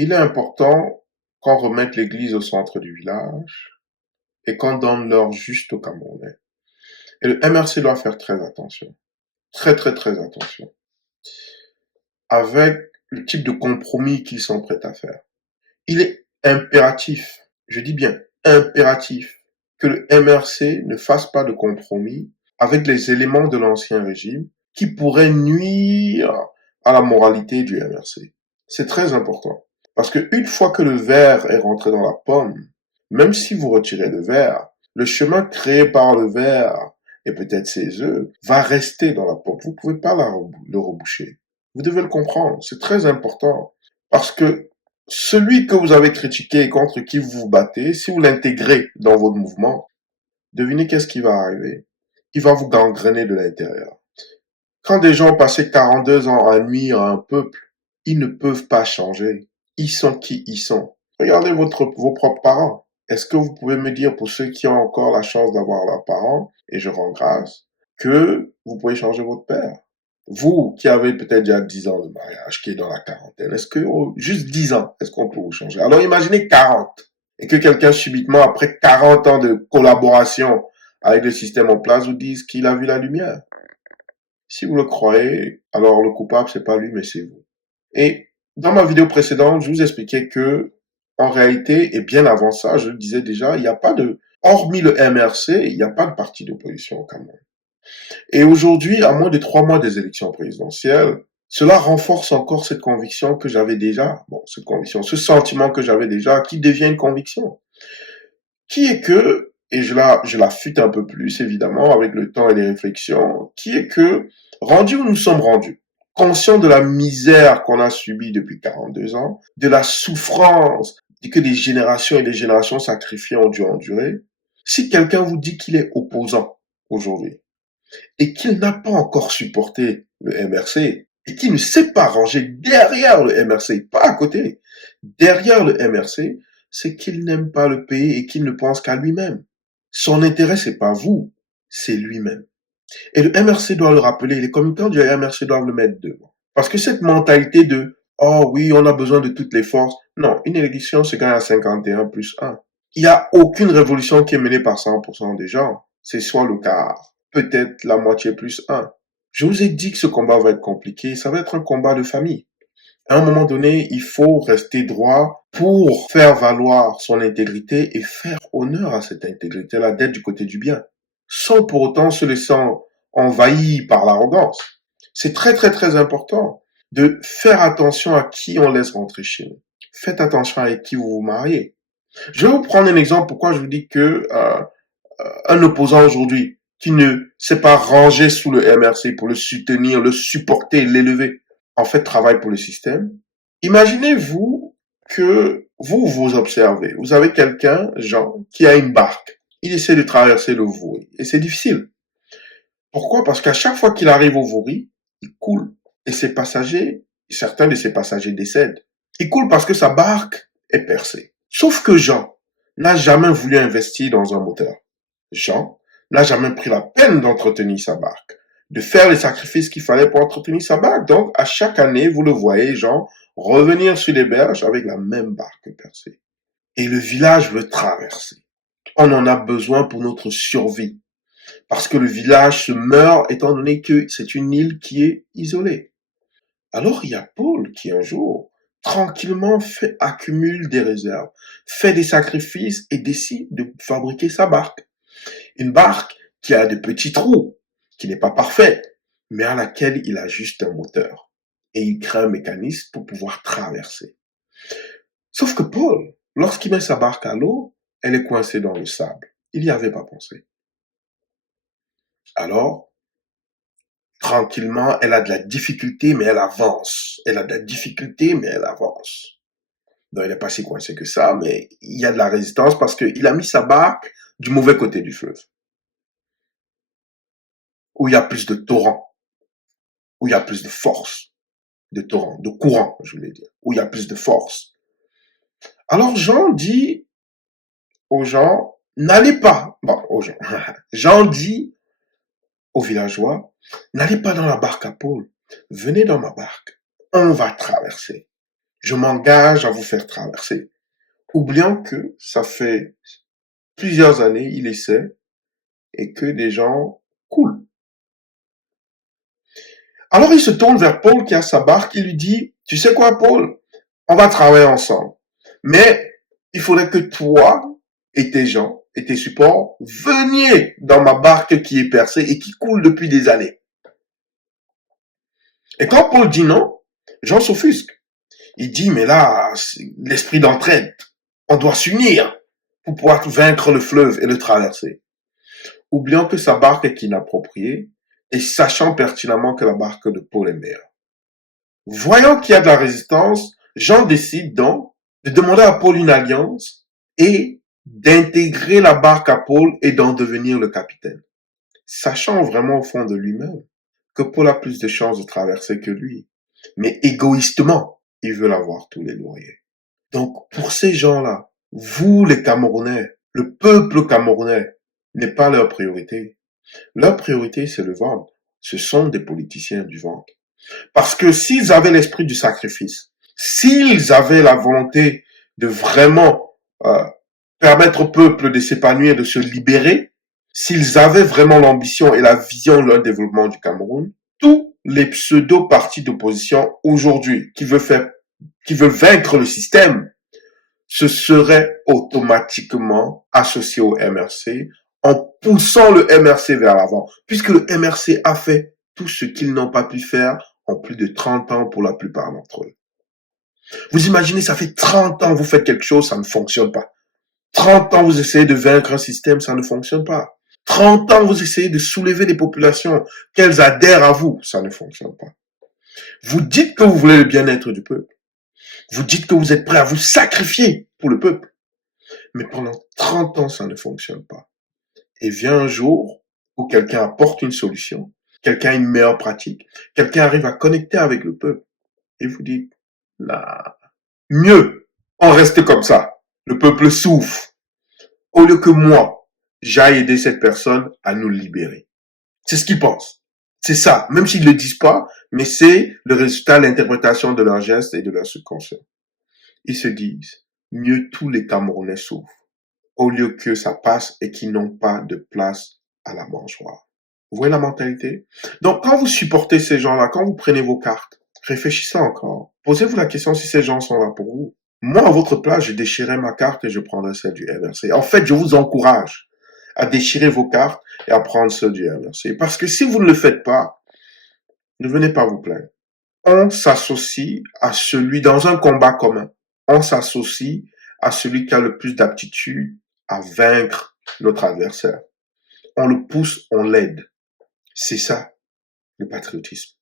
Il est important qu'on remette l'église au centre du village et qu'on donne l'heure juste aux Camerounais. Et le MRC doit faire très attention. Très, très, très attention. Avec le type de compromis qu'ils sont prêts à faire. Il est impératif, je dis bien impératif, que le MRC ne fasse pas de compromis avec les éléments de l'ancien régime qui pourraient nuire à la moralité du MRC. C'est très important. Parce que une fois que le verre est rentré dans la pomme, même si vous retirez le verre, le chemin créé par le verre et peut-être ses œufs va rester dans la pomme. Vous ne pouvez pas le reboucher. Vous devez le comprendre. C'est très important. Parce que celui que vous avez critiqué et contre qui vous vous battez, si vous l'intégrez dans votre mouvement, devinez qu'est-ce qui va arriver. Il va vous gangréner de l'intérieur. Quand des gens ont passé 42 ans à nuire à un peuple, ils ne peuvent pas changer. Ils sont qui ils sont. Regardez vos propres parents. Est-ce que vous pouvez me dire, pour ceux qui ont encore la chance d'avoir leurs parents, et je rends grâce, que vous pouvez changer votre père? Vous, qui avez peut-être déjà 10 ans de mariage, qui est dans la quarantaine, est-ce que, juste 10 ans, est-ce qu'on peut vous changer? Alors imaginez 40, et que quelqu'un subitement, après 40 ans de collaboration avec le système en place, vous dise qu'il a vu la lumière. Si vous le croyez, alors le coupable, c'est pas lui, mais c'est vous. Et dans ma vidéo précédente, je vous expliquais que, en réalité, et bien avant ça, je le disais déjà, il n'y a pas de, hormis le MRC, il n'y a pas de parti d'opposition au Cameroun. Et aujourd'hui, à moins de 3 mois des élections présidentielles, cela renforce encore cette conviction que j'avais déjà, cette conviction, ce sentiment que j'avais déjà, qui devient une conviction. Qui est que, et je l'affûte un peu plus, évidemment, avec le temps et les réflexions, qui est que, rendu où nous sommes rendus, conscients de la misère qu'on a subie depuis 42 ans, de la souffrance que des générations et des générations sacrifiées ont dû endurer, si quelqu'un vous dit qu'il est opposant aujourd'hui, et qu'il n'a pas encore supporté le MRC, et qu'il ne s'est pas rangé derrière le MRC, pas à côté, derrière le MRC, c'est qu'il n'aime pas le pays et qu'il ne pense qu'à lui-même. Son intérêt, c'est pas vous, c'est lui-même. Et le MRC doit le rappeler, les communicants du MRC doivent le mettre devant. Parce que cette mentalité de oh oui, on a besoin de toutes les forces. Non, une élection se gagne à 51 plus 1. Il n'y a aucune révolution qui est menée par 100% des gens. C'est soit le quart, peut-être la moitié plus 1. Je vous ai dit que ce combat va être compliqué, ça va être un combat de famille. À un moment donné, il faut rester droit pour faire valoir son intégrité et faire honneur à cette intégrité-là, d'être du côté du bien, sans pour autant se laisser envahir par l'arrogance. C'est très très très important de faire attention à qui on laisse rentrer chez nous. Faites attention avec qui vous vous mariez. Je vais vous prendre un exemple pourquoi je vous dis que un opposant aujourd'hui qui ne s'est pas rangé sous le MRC pour le soutenir, le supporter, l'élever, en fait travaille pour le système. Imaginez-vous que vous observez. Vous avez quelqu'un, Jean, qui a une barque. Il essaie de traverser le Vouri. Et c'est difficile. Pourquoi? Parce qu'à chaque fois qu'il arrive au Vouri, il coule. Et ses passagers, certains de ses passagers décèdent. Il coule parce que sa barque est percée. Sauf que Jean n'a jamais voulu investir dans un moteur. Jean n'a jamais pris la peine d'entretenir sa barque, de faire les sacrifices qu'il fallait pour entretenir sa barque. Donc, à chaque année, vous le voyez, Jean, revenir sur les berges avec la même barque percée. Et le village veut traverser. On en a besoin pour notre survie. Parce que le village se meurt étant donné que c'est une île qui est isolée. Alors, il y a Paul qui, un jour, tranquillement accumule des réserves, fait des sacrifices et décide de fabriquer sa barque. Une barque qui a de petits trous, qui n'est pas parfaite, mais à laquelle il a juste un moteur. Et il crée un mécanisme pour pouvoir traverser. Sauf que Paul, lorsqu'il met sa barque à l'eau, elle est coincée dans le sable. Il n'y avait pas pensé. Alors, tranquillement, elle a de la difficulté, mais elle avance. Elle a de la difficulté, mais elle avance. Donc, elle n'est pas si coincée que ça, mais il y a de la résistance parce qu'il a mis sa barque du mauvais côté du fleuve, où il y a plus de torrents, où il y a plus de force, de torrents, de courant, je voulais dire, où il y a plus de force. Alors, Jean dit aux gens, n'allez pas, aux gens, Jean dit aux villageois, n'allez pas dans la barque à Paul, venez dans ma barque, on va traverser. Je m'engage à vous faire traverser. Oubliant que ça fait plusieurs années, il essaie et que des gens coulent. Alors il se tourne vers Paul qui a sa barque, il lui dit, tu sais quoi Paul, on va travailler ensemble. Mais il faudrait que toi et tes gens et tes supports veniez dans ma barque qui est percée et qui coule depuis des années. Et quand Paul dit non, Jean s'offusque. Il dit, mais là, c'est l'esprit d'entraide. On doit s'unir pour pouvoir vaincre le fleuve et le traverser. Oubliant que sa barque est inappropriée et sachant pertinemment que la barque de Paul est meilleure. Voyant qu'il y a de la résistance, Jean décide donc de demander à Paul une alliance et d'intégrer la barque à Paul et d'en devenir le capitaine. Sachant vraiment au fond de lui-même que Paul a plus de chances de traverser que lui. Mais égoïstement, il veut avoir tous les lauriers. Donc, pour ces gens-là, vous les Camerounais, le peuple camerounais, n'est pas leur priorité. Leur priorité, c'est le ventre. Ce sont des politiciens du ventre. Parce que s'ils avaient l'esprit du sacrifice, s'ils avaient la volonté de vraiment permettre au peuple de s'épanouir, de se libérer, s'ils avaient vraiment l'ambition et la vision de leur développement du Cameroun, tous les pseudo-partis d'opposition aujourd'hui qui veulent vaincre le système se seraient automatiquement associés au MRC en poussant le MRC vers l'avant, puisque le MRC a fait tout ce qu'ils n'ont pas pu faire en plus de 30 ans pour la plupart d'entre eux. Vous imaginez, ça fait 30 ans que vous faites quelque chose, ça ne fonctionne pas. 30 ans vous essayez de vaincre un système, ça ne fonctionne pas. 30 ans vous essayez de soulever des populations, qu'elles adhèrent à vous, ça ne fonctionne pas. Vous dites que vous voulez le bien-être du peuple. Vous dites que vous êtes prêt à vous sacrifier pour le peuple. Mais pendant 30 ans, ça ne fonctionne pas. Et vient un jour où quelqu'un apporte une solution, quelqu'un a une meilleure pratique, quelqu'un arrive à connecter avec le peuple. Et vous dites, nah, mieux, on reste comme ça. Le peuple souffre. Au lieu que moi, j'aille aider cette personne à nous libérer. C'est ce qu'ils pensent. C'est ça, même s'ils ne le disent pas, mais c'est le résultat, l'interprétation de leurs gestes et de leur subconscient. Ils se disent, mieux tous les Camerounais souffrent, au lieu que ça passe et qu'ils n'ont pas de place à la mangeoire. Vous voyez la mentalité? Donc, quand vous supportez ces gens-là, quand vous prenez vos cartes, réfléchissez encore. Posez-vous la question si ces gens sont là pour vous. Moi, à votre place, je déchirerais ma carte et je prendrais celle du MRC. En fait, je vous encourage à déchirer vos cartes et à prendre celle du MRC. Parce que si vous ne le faites pas, ne venez pas vous plaindre. On s'associe à celui, dans un combat commun, on s'associe à celui qui a le plus d'aptitude à vaincre notre adversaire. On le pousse, on l'aide. C'est ça, le patriotisme.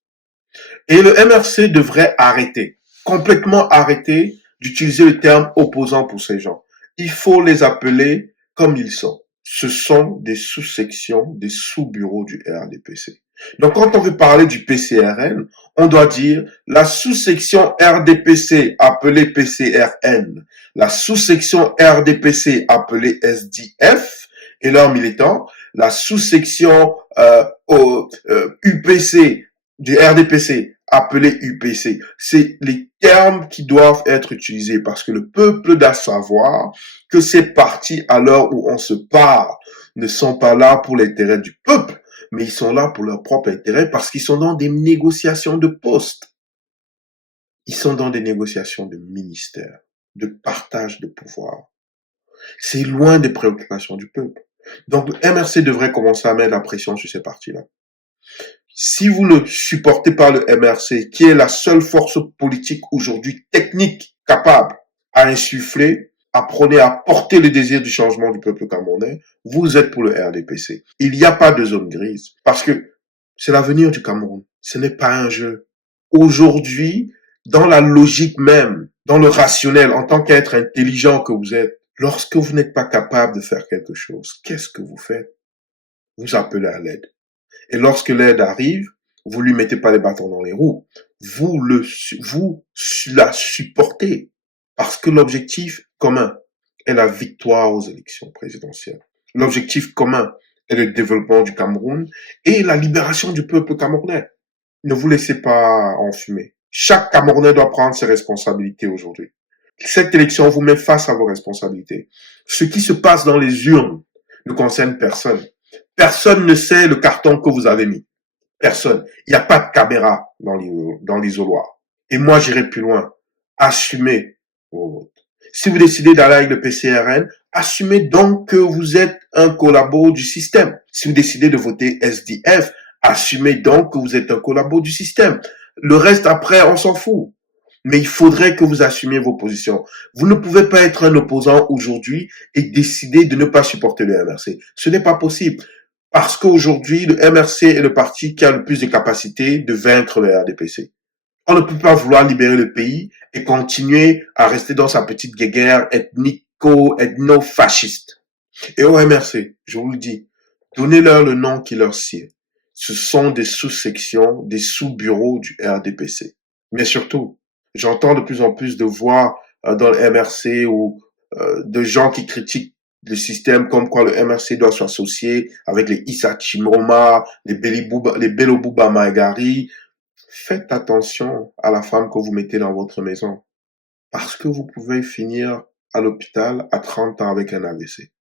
Et le MRC devrait arrêter, complètement arrêter d'utiliser le terme opposant pour ces gens. Il faut les appeler comme ils sont. Ce sont des sous-sections, des sous-bureaux du RDPC. Donc quand on veut parler du PCRN, on doit dire la sous-section RDPC appelée PCRN, la sous-section RDPC appelée SDF et leurs militants, la sous-section UPC du RDPC appelée UPC. C'est les termes qui doivent être utilisés parce que le peuple doit savoir que ces partis, à l'heure où on se parle, ne sont pas là pour l'intérêt du peuple, mais ils sont là pour leur propre intérêt parce qu'ils sont dans des négociations de postes. Ils sont dans des négociations de ministères, de partage de pouvoir. C'est loin des préoccupations du peuple. Donc, le MRC devrait commencer à mettre la pression sur ces partis-là. Si vous ne supportez pas le MRC, qui est la seule force politique aujourd'hui technique capable à insuffler, à prôner, à porter le désir du changement du peuple camerounais, vous êtes pour le RDPC. Il n'y a pas de zone grise, parce que c'est l'avenir du Cameroun. Ce n'est pas un jeu. Aujourd'hui, dans la logique même, dans le rationnel, en tant qu'être intelligent que vous êtes, lorsque vous n'êtes pas capable de faire quelque chose, qu'est-ce que vous faites? Vous appelez à l'aide. Et lorsque l'aide arrive, vous lui mettez pas les bâtons dans les roues. Vous la supportez. Parce que l'objectif commun est la victoire aux élections présidentielles. L'objectif commun est le développement du Cameroun et la libération du peuple camerounais. Ne vous laissez pas enfumer. Chaque Camerounais doit prendre ses responsabilités aujourd'hui. Cette élection vous met face à vos responsabilités. Ce qui se passe dans les urnes ne concerne personne. Personne ne sait le carton que vous avez mis. Personne. Il n'y a pas de caméra dans l'isoloir. Et moi, j'irai plus loin. Assumez vos votes. Si vous décidez d'aller avec le PCRN, assumez donc que vous êtes un collabo du système. Si vous décidez de voter SDF, assumez donc que vous êtes un collabo du système. Le reste, après, on s'en fout. Mais il faudrait que vous assumiez vos positions. Vous ne pouvez pas être un opposant aujourd'hui et décider de ne pas supporter le MRC. Ce n'est pas possible. Parce qu'aujourd'hui, le MRC est le parti qui a le plus de capacité de vaincre le RDPC. On ne peut pas vouloir libérer le pays et continuer à rester dans sa petite guéguerre ethno-fasciste. Et au MRC, je vous le dis, donnez-leur le nom qui leur sied. Ce sont des sous-sections, des sous-bureaux du RDPC. Mais surtout, j'entends de plus en plus de voix dans le MRC ou de gens qui critiquent le système comme quoi le MRC doit s'associer avec les Issa Chimroma, les Belobouba Maïgari. Faites attention à la femme que vous mettez dans votre maison parce que vous pouvez finir à l'hôpital à 30 ans avec un AVC.